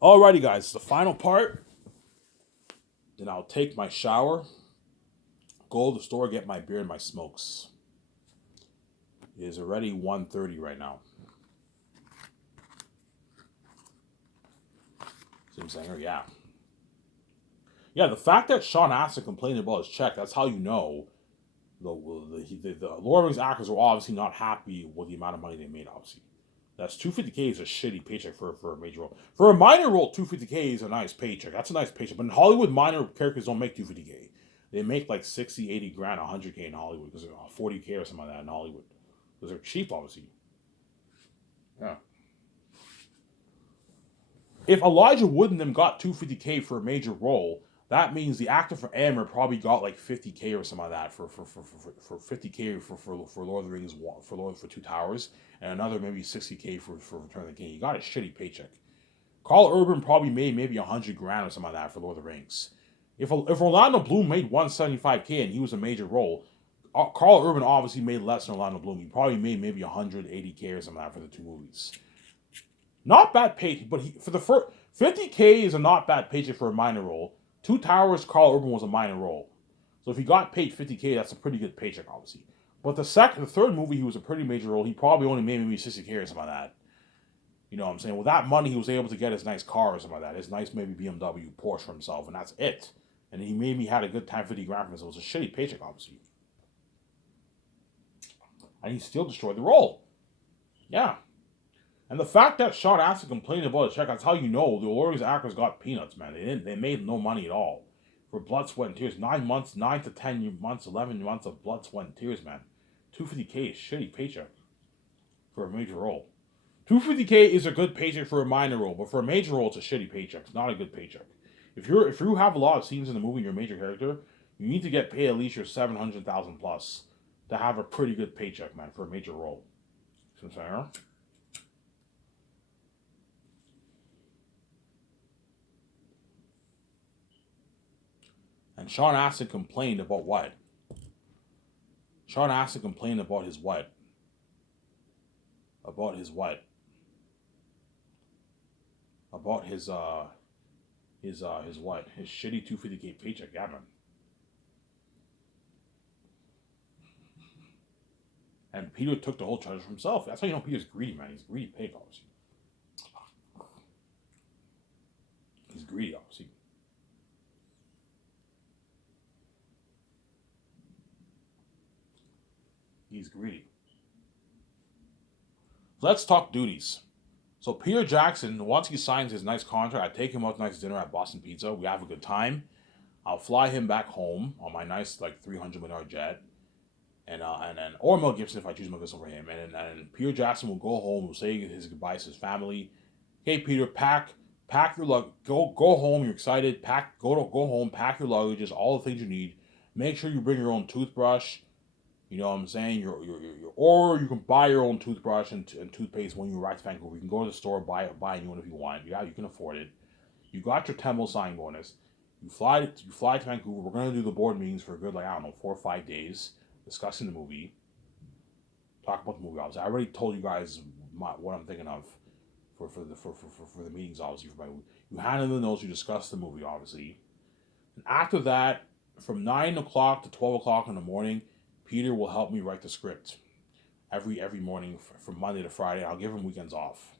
Alrighty, guys, the final part. Then I'll take my shower, go to the store, get my beer and my smokes. It is already 1:30 right now. See what I'm saying? Yeah. Yeah, the fact that Sean Astin complained about his check, that's how you know the Lord of the Rings actors were obviously not happy with the amount of money they made, obviously. That's 250K is a shitty paycheck for a major role. For a minor role, 250K is a nice paycheck. That's a nice paycheck. But in Hollywood, minor characters don't make 250K. They make like 60, 80 grand, 100K in Hollywood because they're 40K or something like that in Hollywood. Because they're cheap, obviously. Yeah. If Elijah Wood and them got 250K for a major role, that means the actor for Amber probably got like 50K or something like that for 50K for Lord of the Rings for Two Towers, and another maybe 60K for Return of the King. He got a shitty paycheck. Carl Urban probably made maybe 100 grand or something like that for Lord of the Rings. If Orlando Bloom made 175K and he was a major role, Carl Urban obviously made less than Orlando Bloom. He probably made maybe 180K or something like that for the two movies. Not bad paycheck, but for the first 50K is a not bad paycheck for a minor role. Two Towers, Carl Urban was a minor role, so if he got paid 50K, that's a pretty good paycheck, obviously. But the third movie, he was a pretty major role. He probably only made maybe 60K or something like that. You know what I'm saying? With that money, he was able to get his nice car or something like that. His nice maybe BMW Porsche for himself, and that's it. And he maybe had a good time 50 grand for himself. It was a shitty paycheck, obviously. And he still destroyed the role. Yeah. And the fact that Sean Astin complained about a check, that's how you know the Lord actors got peanuts, man. They made no money at all. For blood, sweat, and tears. 9 months, 9 to 10 months, 11 months of blood, sweat, and tears, man. 250K is shitty paycheck for a major role. 250K is a good paycheck for a minor role, but for a major role, it's a shitty paycheck. It's not a good paycheck. If you have a lot of scenes in the movie and you're a major character, you need to get paid at least your 700,000 plus to have a pretty good paycheck, man, for a major role. See what I'm saying? And Sean Astin complained about what? Sean Astin complained about his what? About his what? About his what? His shitty 250K paycheck, yeah, man. And Peter took the whole charge for himself. That's how you know Peter's greedy, man. He's greedy pig, obviously. He's greedy, obviously. He's greedy. Let's talk duties. So Peter Jackson, once he signs his nice contract, I take him out to nice dinner at Boston Pizza. We have a good time. I'll fly him back home on my nice like $300 million jet, and then or Mel Gibson if I choose Mel Gibson for him, and Peter Jackson will go home. Will say his goodbyes to his family. Hey Peter, pack your luggage. Go home. You're excited. Go home. Pack your luggages. All the things you need. Make sure you bring your own toothbrush. You know what I'm saying? Or you can buy your own toothbrush and toothpaste when you arrive to Vancouver. You can go to the store, buy a new one if you want. Yeah, you can afford it. You got your Temple sign bonus. You fly to Vancouver. We're gonna do the board meetings for a good, like, I don't know, 4 or 5 days, discussing the movie, talk about the movie. Obviously, I already told you guys what I'm thinking of for the meetings. Obviously, for my you hand in the notes. You discuss the movie. Obviously, and after that, from 9 o'clock to 12 o'clock in the morning, Peter will help me write the script every morning from Monday to Friday. I'll give him weekends off.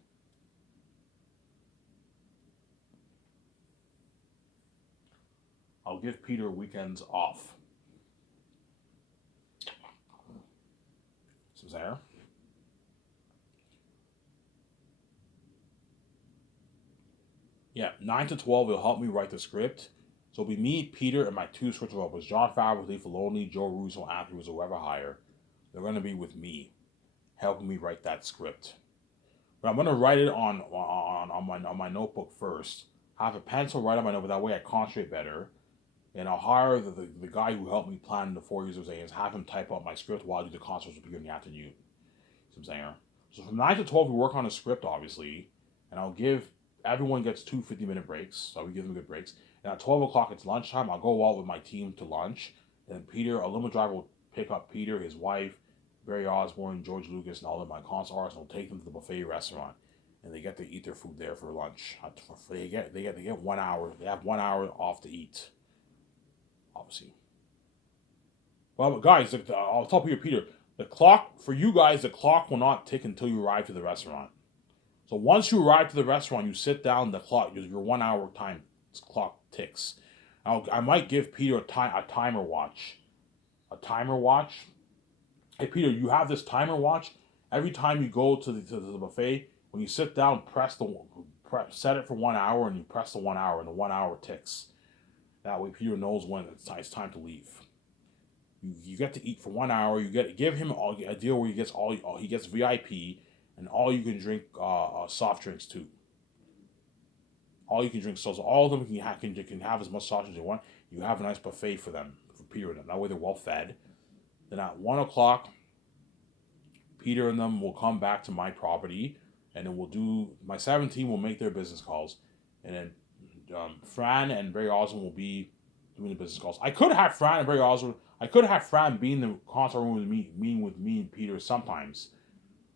I'll give Peter weekends off. So there. Yeah, 9 to 12. He'll help me write the script. So it'll be me, Peter, and my two script developers, John Favreau, Lee Filoni, Joe Russo, Anthony Russo, whoever hire. They're going to be with me, helping me write that script. But I'm going to write it on my notebook first. Have a pencil write on my notebook. That way I concentrate better. And I'll hire the guy who helped me plan the 4 years of Zayans, have him type up my script while I do the concerts with Peter in the afternoon. See what I'm saying? So from 9 to 12, we work on a script, obviously. And I'll give everyone gets two 50-minute breaks. So we give them good breaks. And at 12 o'clock, it's lunchtime. I'll go out with my team to lunch. Then Peter, a limo driver will pick up Peter, his wife, Barry Osborne, George Lucas, and all of my concert artists, and will take them to the buffet restaurant. and they get to eat their food there for lunch. They get 1 hour. They have 1 hour off to eat, obviously. Well, guys, I'll tell Peter, the clock for you guys, the clock will not tick until you arrive to the restaurant. So once you arrive to the restaurant, you sit down. The clock, your 1 hour time clock ticks. I might give Peter a timer watch. A timer watch. Hey Peter, you have this timer watch. Every time you go to the buffet, when you sit down, set it for 1 hour, and you press the 1 hour, and the 1 hour ticks. That way, Peter knows when it's time to leave. You get to eat for 1 hour. Give him a deal where he gets VIP, and all you can drink soft drinks too. All you can drink, so all of them can have as much soft drinks as you want. You have a nice buffet for them, for Peter and them. That way they're well fed. Then at 1 o'clock, Peter and them will come back to my property, and then my 17 will make their business calls, and then Fran and Barry Osmond will be doing the business calls. I could have Fran and Barry Osmond. I could have Fran be in the console room with me, meeting with me and Peter sometimes,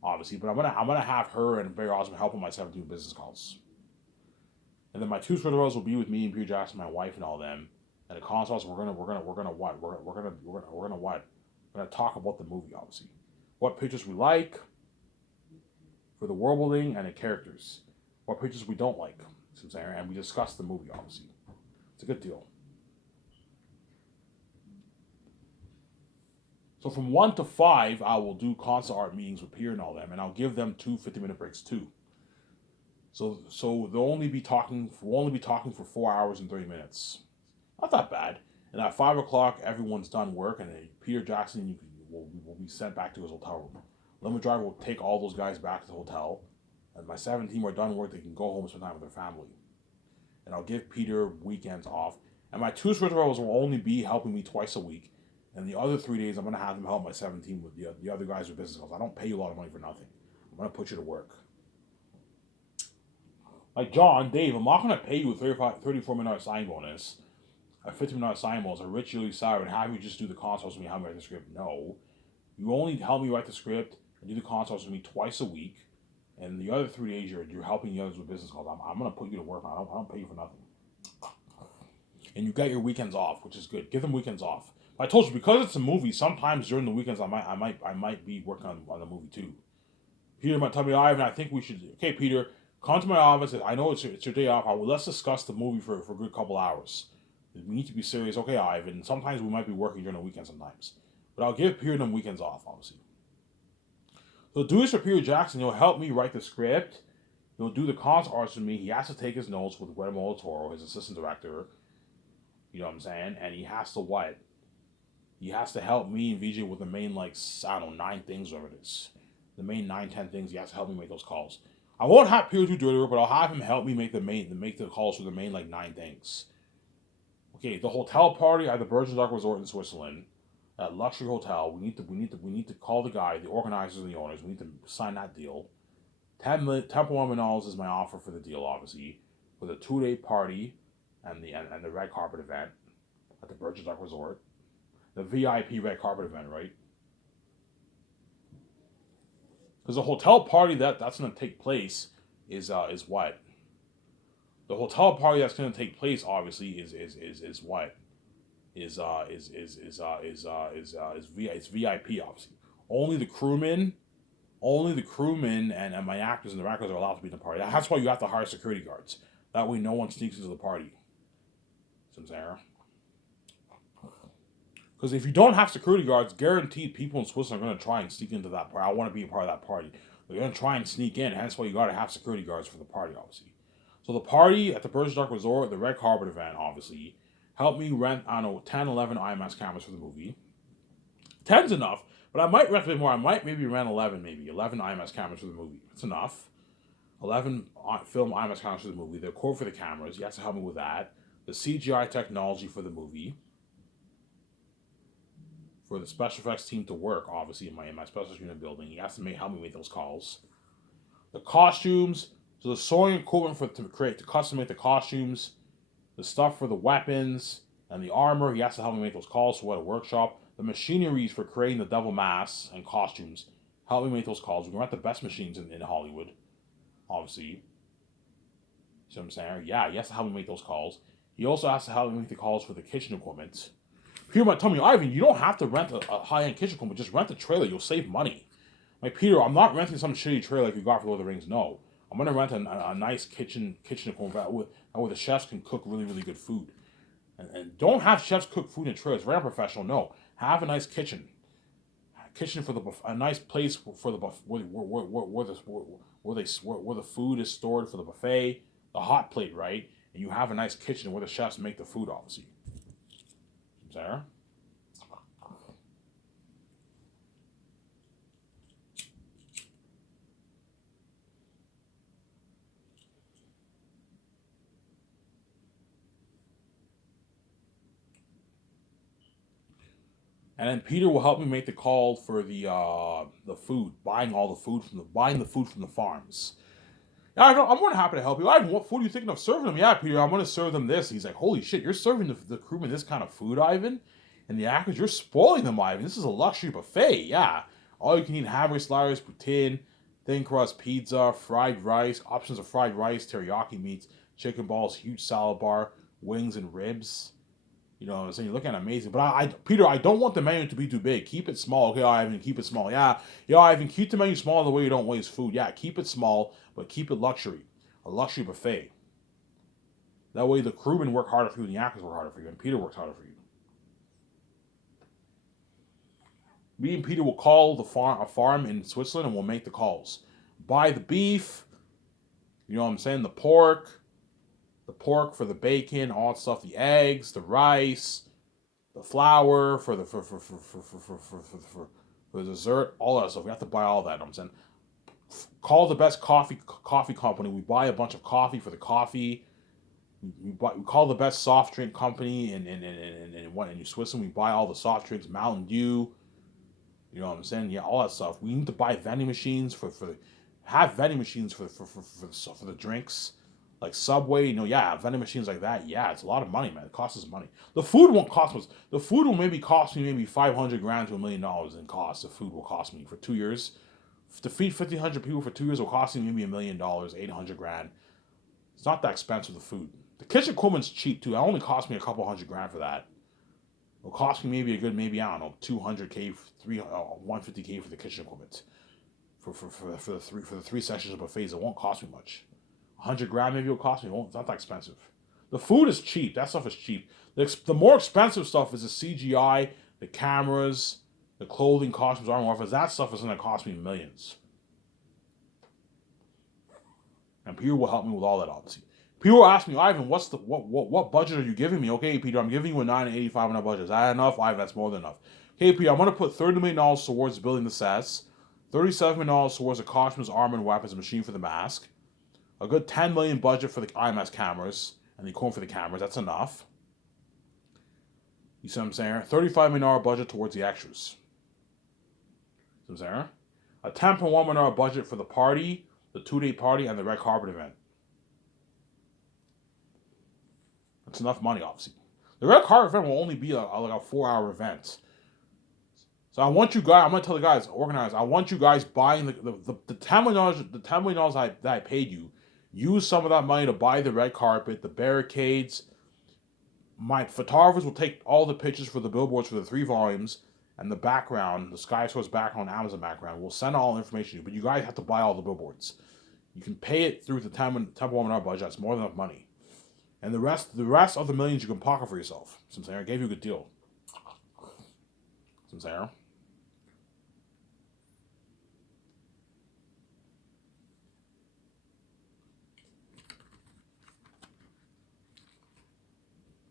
obviously. But I'm gonna have her and Barry Osmond helping my 17 business calls. And then my two Scriptwriters will be with me and Peter Jackson, my wife, and all them. And the consoles, we're gonna talk about the movie, obviously. What pictures we like for the world building and the characters. What pictures we don't like, and we discuss the movie, obviously. It's a good deal. So from 1 to 5, I will do console art meetings with Peter and all them, and I'll give them 2 50-minute breaks too. So we'll only be talking for 4 hours and 30 minutes. Not that bad. And at 5 o'clock, everyone's done work, and Peter Jackson will be sent back to his hotel room. Limo driver will take all those guys back to the hotel, and my 17 are done work. They can go home and spend time with their family. And I'll give Peter weekends off. And my 2 Scriptwriters will only be helping me twice a week. And the other 3 days, I'm going to have them help my 17 with the other guys with business calls. I don't pay you a lot of money for nothing. I'm going to put you to work. Like John, Dave, I'm not going to pay you a 34-minute sign bonus, a 50-minute sign bonus, a rich yearly salary, and have you just do the consults with me, help me write the script. No. You only help me write the script and do the consults with me twice a week. And the other 3 days, you're helping the others with business calls. I'm going to put you to work. I don't pay you for nothing. And you get your weekends off, which is good. Give them weekends off. I told you, because it's a movie, sometimes during the weekends I might be working on the movie too. Peter might tell me, Ivan, I think we should. Okay, Peter, come to my office. I know it's your day off. Let's discuss the movie for a good couple hours. We need to be serious. Okay, Ivan. Sometimes we might be working during the weekend sometimes, but I'll give Peter them weekends off, obviously. So do this for Peter Jackson. He'll help me write the script. He'll do the concept arts with me. He has to take his notes with Guillermo del Toro, his assistant director. You know what I'm saying? And he has to what? He has to help me and VJ with the main, 9 things, whatever it is. The main 9, 10 things. He has to help me make those calls. I won't have Peter do dirty work, but I'll have him help me make the calls for the main, 9 things. Okay, the hotel party at the Bergerac Resort in Switzerland, that luxury hotel. We need to call the guy, the organizers and the owners. We need to sign that deal. $10.1 is my offer for the deal, obviously, for the 2-day party and the red carpet event at the Bergerac Resort. The VIP red carpet event, right? Because the hotel party that's going to take place is what? The hotel party that's going to take place, obviously, is what? Is VIP, obviously. Only the crewmen and my actors and the actors are allowed to be in the party. That's why you have to hire security guards. That way no one sneaks into the party. Some Sarah. Because if you don't have security guards, guaranteed people in Switzerland are going to try and sneak into that party. I want to be a part of that party. They're going to try and sneak in. Hence why you got to have security guards for the party, obviously. So the party at the Bergerac Resort, the red carpet event, obviously, helped me rent, 10, 11 IMAX cameras for the movie. 10's enough, but I might rent a bit more. I might maybe rent 11 IMAX cameras for the movie. That's enough. 11 film IMAX cameras for the movie. The cord for the cameras. He has to help me with that. The CGI technology for the movie. For the special effects team to work, obviously, in my special unit building. He has to help me make those calls. The costumes, so the sewing equipment to custom make the costumes, the stuff for the weapons and the armor, he has to help me make those calls for a workshop. The machineries for creating the devil masks and costumes, help me make those calls. We can rent the best machines in Hollywood. obviously. See what I'm saying? Yeah, he has to help me make those calls. He also has to help me make the calls for the kitchen equipment. Peter might tell me, Ivan, you don't have to rent a high-end kitchen equipment. Just rent a trailer. You'll save money. Like, Peter, I'm not renting some shitty trailer like you got for Lord of the Rings. No. I'm going to rent a nice kitchen equipment where the chefs can cook really, really good food. And don't have chefs cook food in trailers. Very unprofessional. No. Have a nice kitchen. For a nice place for the where the food is stored for the buffet, the hot plate, right? And you have a nice kitchen where the chefs make the food, obviously. Sarah? And then Peter will help me make the call for the food, buying the food from the farms. Yeah, I'm more than happy to help you. Ivan, what food are you thinking of serving them? Yeah, Peter, I'm going to serve them this. He's like, holy shit, you're serving the crewmen this kind of food, Ivan? And the actors, you're spoiling them, Ivan. This is a luxury buffet. Yeah. All you can eat hamburger sliders, poutine, thin crust pizza, fried rice, options of fried rice, teriyaki meats, chicken balls, huge salad bar, wings and ribs. You know what I'm saying? You're looking amazing. But Peter, I don't want the menu to be too big. Keep it small. Okay, Ivan, keep it small. Yeah. Ivan, keep the menu small the way you don't waste food. Yeah, keep it small, but keep it luxury. A luxury buffet. That way the crewmen work harder for you and the actors work harder for you, and Peter works harder for you. Me and Peter will call a farm in Switzerland and we'll make the calls. Buy the beef, you know what I'm saying, the pork for the bacon, all that stuff, the eggs, the rice, the flour for the dessert, all that stuff. We have to buy all that. You know what I'm saying, call the best coffee company. We buy a bunch of coffee for the coffee. We call the best soft drink company in Switzerland. We buy all the soft drinks, Mountain Dew. You know what I'm saying? Yeah, all that stuff. We need to buy vending machines for the drinks. Like Subway, vending machines like that. Yeah, it's a lot of money, man. It costs us money. The food won't cost us. The food will maybe cost me maybe $500,000 to $1 million in cost. The food will cost me for 2 years. To feed 1,500 people for 2 years will cost me maybe $1 million, $800,000. It's not that expensive, the food. The kitchen equipment's cheap too. It only cost me a couple $100,000 for that. It'll cost me maybe I don't know, $200,000, $150,000 for the kitchen equipment. For the three sessions of buffets, it won't cost me much. $100,000 maybe it'll cost me. It's not that expensive. The food is cheap. That stuff is cheap. The more expensive stuff is the CGI, the cameras, the clothing, costumes, armor, warfare. That stuff is going to cost me millions. And Peter will help me with all that, obviously. Peter will ask me, Ivan, what budget are you giving me? Okay, Peter, I'm giving you a $985 on our budget. Is that enough? Ivan, that's more than enough. Okay, Peter, I'm going to put $30 million towards building the sets, $37 million towards the costumes, armor, and weapons, and machine for the mask. A good $10 million budget for the IMAX cameras and the equipment for the cameras. That's enough. You see what I'm saying? $35 million budget towards the extras. See what I'm saying? A $10.1 million budget for the party, the 2-day party, and the red carpet event. That's enough money, obviously. The red carpet event will only be like a 4-hour event. So I want you guys, I'm going to tell the guys, organize, I want you guys buying the $10 million, $10 million that I paid you. Use some of that money to buy the red carpet, the barricades. My photographers will take all the pictures for the billboards for the 3 volumes and the background, the Sky Source background, Amazon background. We'll send all the information to you, but you guys have to buy all the billboards. You can pay it through the $10.1 budget. That's more than enough money. And the rest of the millions you can pocket for yourself. So I'm saying I gave you a good deal. So I'm saying.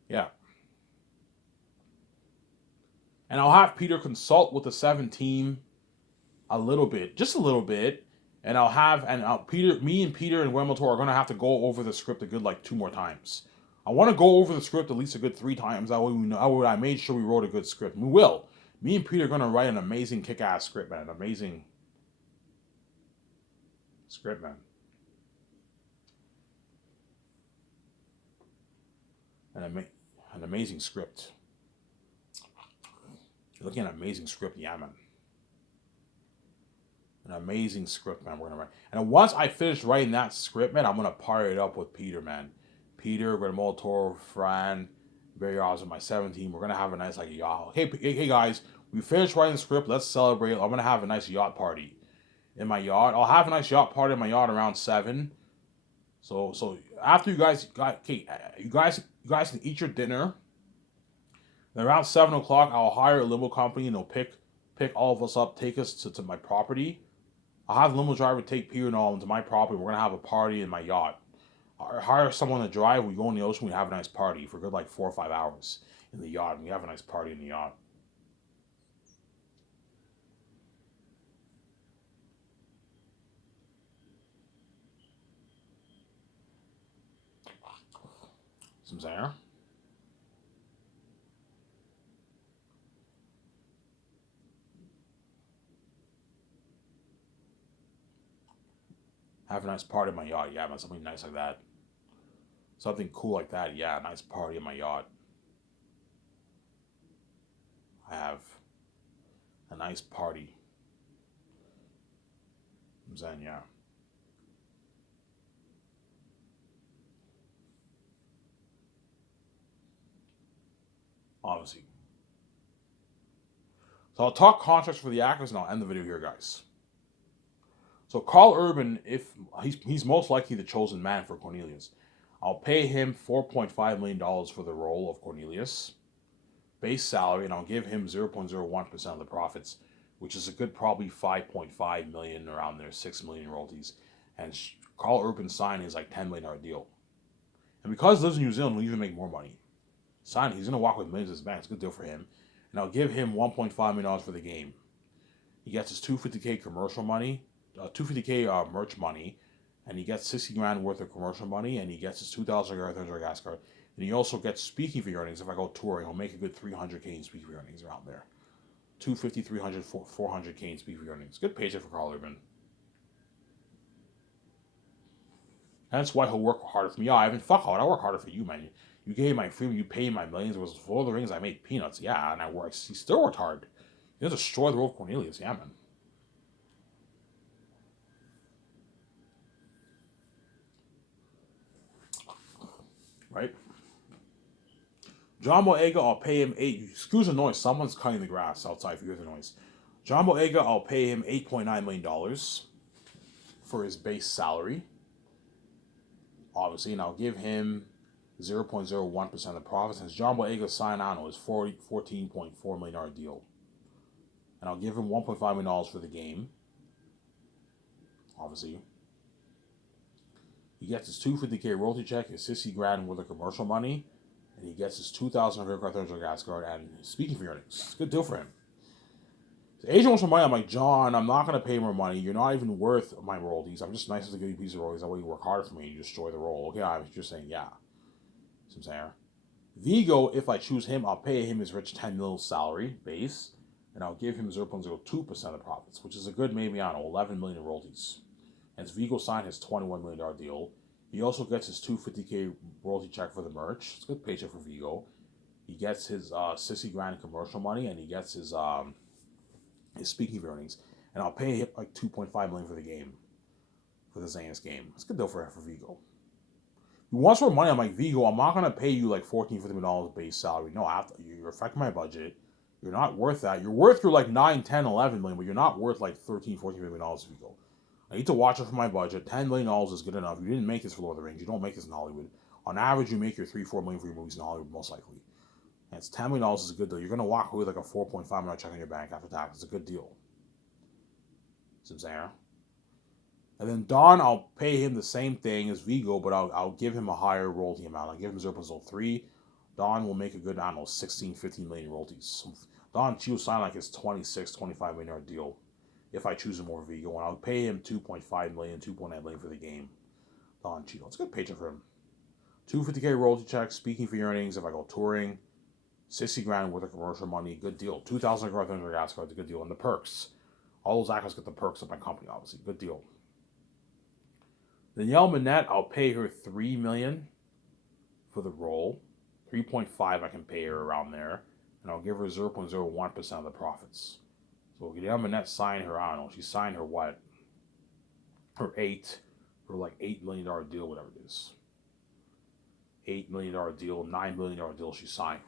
Yeah. And I'll have Peter consult with the 7 team a little bit, just a little bit. And me and Peter and Wemmeltor are going to have to go over the script a good 2 more times. I want to go over the script at least a good 3 times. That way we know. I made sure we wrote a good script. We will. Me and Peter are going to write an amazing kick-ass script, man. An amazing script, man. An amazing script. You're looking at an amazing script, yeah, man. An amazing script, man. We're gonna write. And once I finish writing that script, man, I'm gonna party it up with Peter, man. Peter, Guillermo Toro, Fran, Barry Oz, my 17. We're gonna have a nice like yacht. Hey guys, we finished writing the script. Let's celebrate. I'm gonna have a nice yacht party in my yacht. I'll have a nice yacht party in my yacht around 7. So after you guys you guys can eat your dinner. Then around 7 o'clock, I'll hire a limo company. Pick all of us up, take us to my property. I'll have the limo driver take Peter and all into my property. We're gonna have a party in my yacht. Or hire someone to drive. We go in the ocean. We have a nice party for a good like 4 or 5 hours in the yacht. And we have a nice party in the yacht. Some there. Have a nice party in my yacht. Yeah, man, something nice like that. Something cool like that. Yeah, a nice party in my yacht. I have a nice party. Then yeah. Obviously. So I'll talk contracts for the actors and I'll end the video here, guys. So Carl Urban, if he's most likely the chosen man for Cornelius, I'll pay him $4.5 million for the role of Cornelius, base salary, and I'll give him 0.01% of the profits, which is a good probably 5.5 million around there, 6 million royalties, and Carl Urban's sign is like $10 million deal, and because he lives in New Zealand, he'll even make more money. Sign, he's gonna walk with millions in his bank. It's a good deal for him, and I'll give him $1.5 million for the game. He gets his 250K commercial money, 250K merch money, and he gets 60 grand worth of commercial money, and he gets his 2,000 gas card, and he also gets speaking fee earnings. If I go touring, he'll make a good 300K in speaking fee earnings around there. 250, 300, 400K in speaking fee earnings. Good paycheck for Carl Urban. That's why he'll work harder for me. Yeah, Ivan, fuck out. I work harder for you, man. You gave my freedom, you paid my millions. It was for Lord of the Rings, I made peanuts. Yeah, and I worked. He still worked hard. He didn't destroy the role of Cornelius. Yeah, man. Right? John Boyega, I'll pay him 8. Excuse the noise. Someone's cutting the grass outside if you hear the noise. John Boyega, I'll pay him $8.9 million for his base salary. Obviously, and I'll give him 0.01% of the profits. Since John Boyega's sign on was $14.4 million deal. And I'll give him $1.5 million for the game. Obviously. He gets his 250K royalty check, his 60 grand worth of commercial money, and he gets his 2,000 gas card and speaking fee earnings. It's a good deal for him. The agent wants more money. I'm like, John, I'm not going to pay more money. You're not even worth my royalties. I'm just nice to give you a piece of royalties. That way you work harder for me and you destroy the role. Okay, I was just saying, yeah. See what I'm saying? Vigo, if I choose him, I'll pay him his rich 10 mil salary base, and I'll give him 0.02% of profits, which is a good maybe, I don't know, 11 million in royalties. And Vigo signed his $21 million deal. He also gets his 250K royalty check for the merch. It's a good paycheck for Vigo. He gets his 60 grand commercial money, and he gets his speaking fee earnings. And I'll pay him like 2.5 million for the game, for the Zanus game. It's a good deal for Vigo. He wants more money. I'm like, Vigo, I'm not gonna pay you like $14, $15 base salary. No, you're affecting my budget. You're not worth that. You're worth your like 9, 10, 11 million, but you're not worth like 13, 14 million dollars, Vigo. I need to watch it for my budget. $10 million is good enough. You didn't make this for Lord of the Rings. You don't make this in Hollywood. On average, you make your 3, 4 million for your movies in Hollywood, most likely. And it's $10 million is a good deal. You're gonna walk away with like a 4.5 million check on your bank after tax. It's a good deal. See what I'm saying? And then Don, I'll pay him the same thing as Vigo, but I'll give him a higher royalty amount. I'll give him 0.03. Don will make a good, I don't know, 16, 15 million royalties. Don Chi will sign like his 26, 25 million deal if I choose him over Vigo, and I'll pay him 2.5 million, 2.9 million for the game. Don Cheadle. It's a good paycheck for him. 250K royalty check, speaking fee earnings if I go touring, 60 grand worth of commercial money, good deal. 2,000 gas cards, a good deal. And the perks. All those actors get the perks of my company, obviously. Good deal. Danielle Minette, I'll pay her $3 million for the role. 3.5 I can pay her around there. And I'll give her 0.01% of the profits. So Guillermo Manette signed her, I don't know, she signed her what? Her like $8 million deal, whatever it is. $8 million deal, $9 million deal she signed.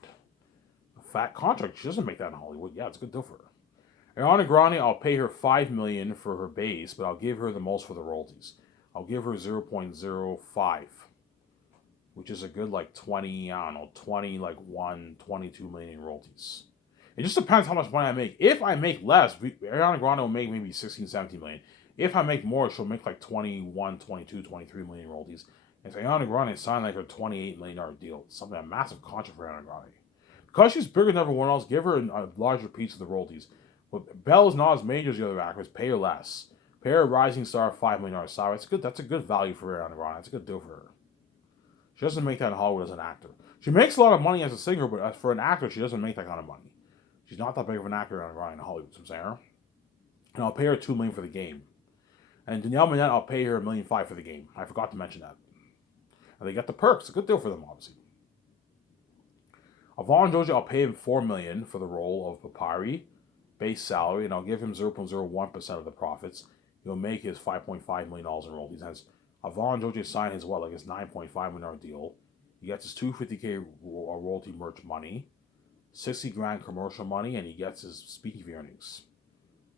A fat contract. She doesn't make that in Hollywood. Yeah, it's a good deal for her. Ariana Grande, I'll pay her $5 million for her base, but I'll give her the most for the royalties. I'll give her 0.05, which is a good like 20, I don't know, 20, like 22 million in royalties. It just depends how much money I make. If I make less, Ariana Grande will make maybe 16, 17 million. If I make more, she'll make like 21, 22, 23 million royalties. And so Ariana Grande signed like a $28 million deal. It's something, a massive contract for Ariana Grande. Because she's bigger than everyone else, give her a larger piece of the royalties. But Belle is not as major as the other actors. Pay her less. Pay her a rising star $5 million salary. That's a good value for Ariana Grande. That's a good deal for her. She doesn't make that in Hollywood as an actor. She makes a lot of money as a singer, but as for an actor, she doesn't make that kind of money. She's not that big of an actor Ariana Grande in Hollywood, so I'm saying. And I'll pay her $2 million for the game. And Danielle Minette, I'll pay her $1.5 million for the game. I forgot to mention that. And they got the perks. It's a good deal for them, obviously. Yvonne Joji, I'll pay him $4 million for the role of Papyri, base salary, and I'll give him 0.01% of the profits. He'll make his $5.5 million in royalties. Has Yvonne Joji signed his his $9.5 million deal. He gets his $250K royalty merch money, $60,000 commercial money, and he gets his speaking fee earnings.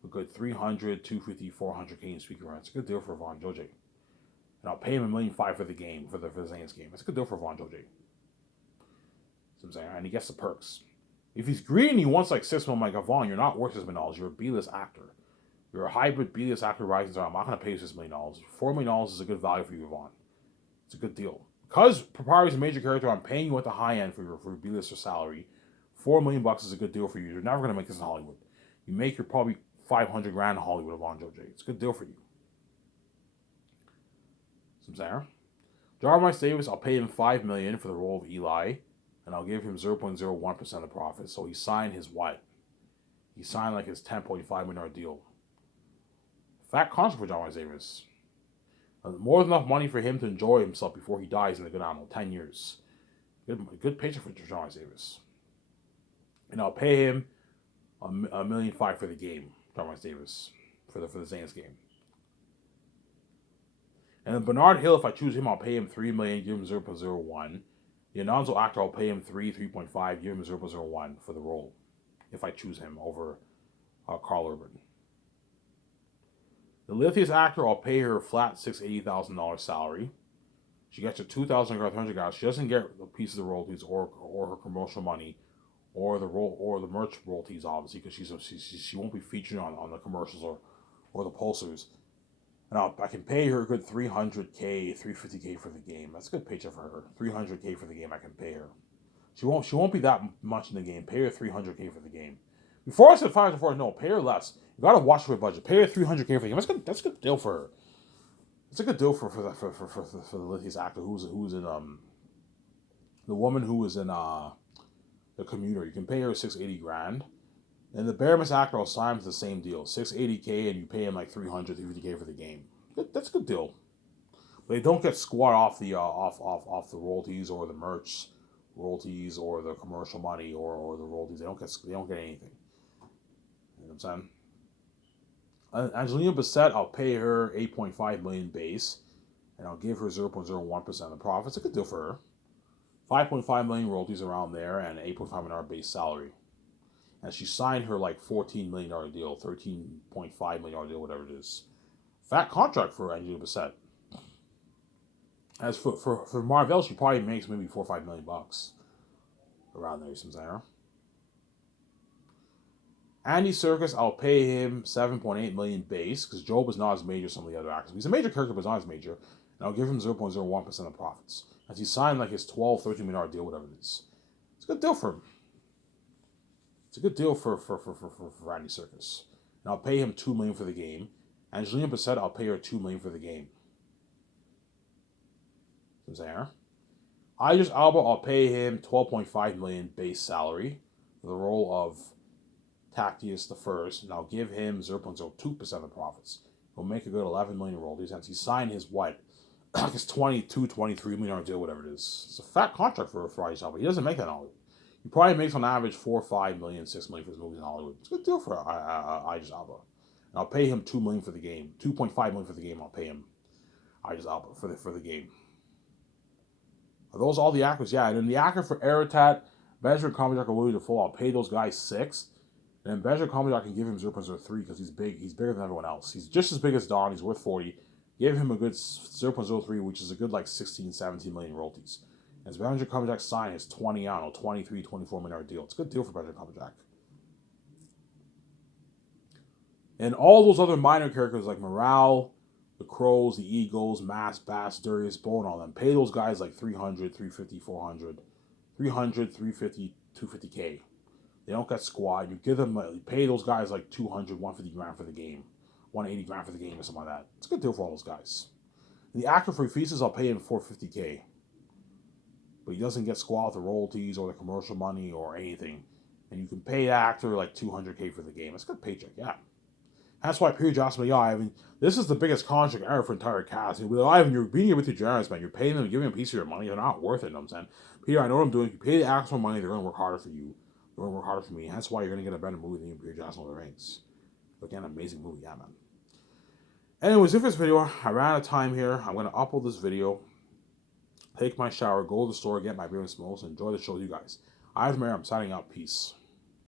A good $300, $250, $400K in speaking earnings. It's a good deal for Yvonne Joji. And I'll pay him $1.5 million for the game, for the Zane's game. It's a good deal for Yvonne Joji. I'm saying, and he gets the perks. If he's greedy and he wants like $6 million, like Yvonne, you're not worth $6 million. You're a B-list actor. You're a hybrid B-list actor rising star. I'm not going to pay you $6 million. $4 million is a good value for you, Yvonne. It's a good deal. Because Papyri is a major character, I'm paying you at the high end for your B-list or salary. $4 million is a good deal for you. You're never going to make this in Hollywood. You make your probably $500,000 in Hollywood, Yvonne Joji. It's a good deal for you. I'm saying. Jarvis Davis, I'll pay him $5 million for the role of Eli. And I'll give him 0.01% of the profit. So he signed his what? He signed like his $10.5 million deal. Fat contract for Jarvis Davis. More than enough money for him to enjoy himself before he dies in a good, 10 years. Good paycheck for Jarvis Davis. And I'll pay him $1.5 million for the game, Jarvis Davis, for the Zane's game. And then Bernard Hill, if I choose him, I'll pay him $3 million, give him 0.01. The Anonzo actor, I'll pay him 3.5, give him 0.01 for the role, if I choose him over Carl Urban. The Lithius actor, I'll pay her a flat $680,000 salary. She gets her $2,500. She doesn't get a piece of the royalties or her promotional money, or the merch royalties, obviously, because she won't be featured on the commercials or the posters. And I can pay her a good $300K, $350K for the game. That's a good paycheck for her. $300K for the game, I can pay her. She won't be that much in the game. Pay her $300K for the game. Before I said $500, no, pay her less. You gotta watch her budget. Pay her $300K for the game. That's a good deal for her. It's a good deal for the Lithius actor who's in the woman who was in The Commuter. You can pay her $680,000. And the Bearmas actor will sign for the same deal, $680K, and you pay him like $350K for the game. That's a good deal. But they don't get squat off the off the royalties or the merch royalties or the commercial money or the royalties. They don't get anything. You know what I'm saying? Angelina Bassett, I'll pay her $8.5 million base, and I'll give her 0.01% of the profits. It's a good deal for her. $5.5 million royalties around there, and $8.5 million base salary. And she signed her like $14 million deal, $13.5 million deal, whatever it is. Fat contract for Angelina Bassett. As for Marvel, she probably makes maybe $4 or $5 million around there, some there. Andy Serkis, I'll pay him $7.8 million base because Job is not as major as some of the other actors. He's a major character, but not as major. And I'll give him 0.01% of profits. As he signed like his $12, $13 million deal, whatever it is. It's a good deal for him. It's a good deal for Andy Serkis. And I'll pay him $2 million for the game. Angelina Bassett, I'll pay her $2 million for the game. I'm saying, Idris Elba, I'll pay him $12.5 million base salary for the role of Tactius the First, and I'll give him 0.02% of the profits. He'll make a good $11 million royalties, and he signed his his $22, $23 million deal, whatever it is. It's a fat contract for Idris Elba. He doesn't make that all. He probably makes on average 4, 5 million, 6 million for his movies in Hollywood. It's a good deal for Idris Elba. And I'll pay him $2 million for the game, 2.5 million for the game. I'll pay him Idris Elba for the game. Are those all the actors? Yeah, and then the actor for Aratat, Benjamin Cumberbatch, and Willie Dafoe, I'll pay those guys 6. And then Benjamin Cumberbatch, I can give him 0.03 because he's big. He's bigger than everyone else. He's just as big as Don. He's worth 40. Give him a good 0.03, which is a good like 16, 17 million royalties. As Benjamin Cumberbatch sign his 20, I don't know, 23, 24 million deal. It's a good deal for Benjamin Cumberbatch. And all those other minor characters like Morale, the Crows, the Eagles, Mass, Bass, Darius, Bo, and all them. Pay those guys like 300, 350, 400, 300, 350, 250K. They don't get squad. You give them, you pay those guys like 200, 150 grand for the game, 180 grand for the game or something like that. It's a good deal for all those guys. And the actor for Feasts, I'll pay him 450K. But he doesn't get squad with the royalties or the commercial money or anything. And you can pay the actor like 200K for the game. It's a good paycheck, yeah. That's why Peter Jackson, yeah, I mean, this is the biggest contract ever for entire cast. You'll be like, Ivan, you're being with your generous, man. You're paying them, giving them a piece of your money. They're not worth it, you know what I'm saying? Peter, I know what I'm doing. If you pay the actors more money, they're going to work harder for you. They're going to work harder for me. That's why you're going to get a better movie than Peter Jackson Lord of the Rings. Again, amazing movie, yeah, man. Anyways, if this video, I ran out of time here. I'm going to upload this video, take my shower, go to the store, get my beer and smokes, and enjoy the show with you guys. I'm signing out. Peace.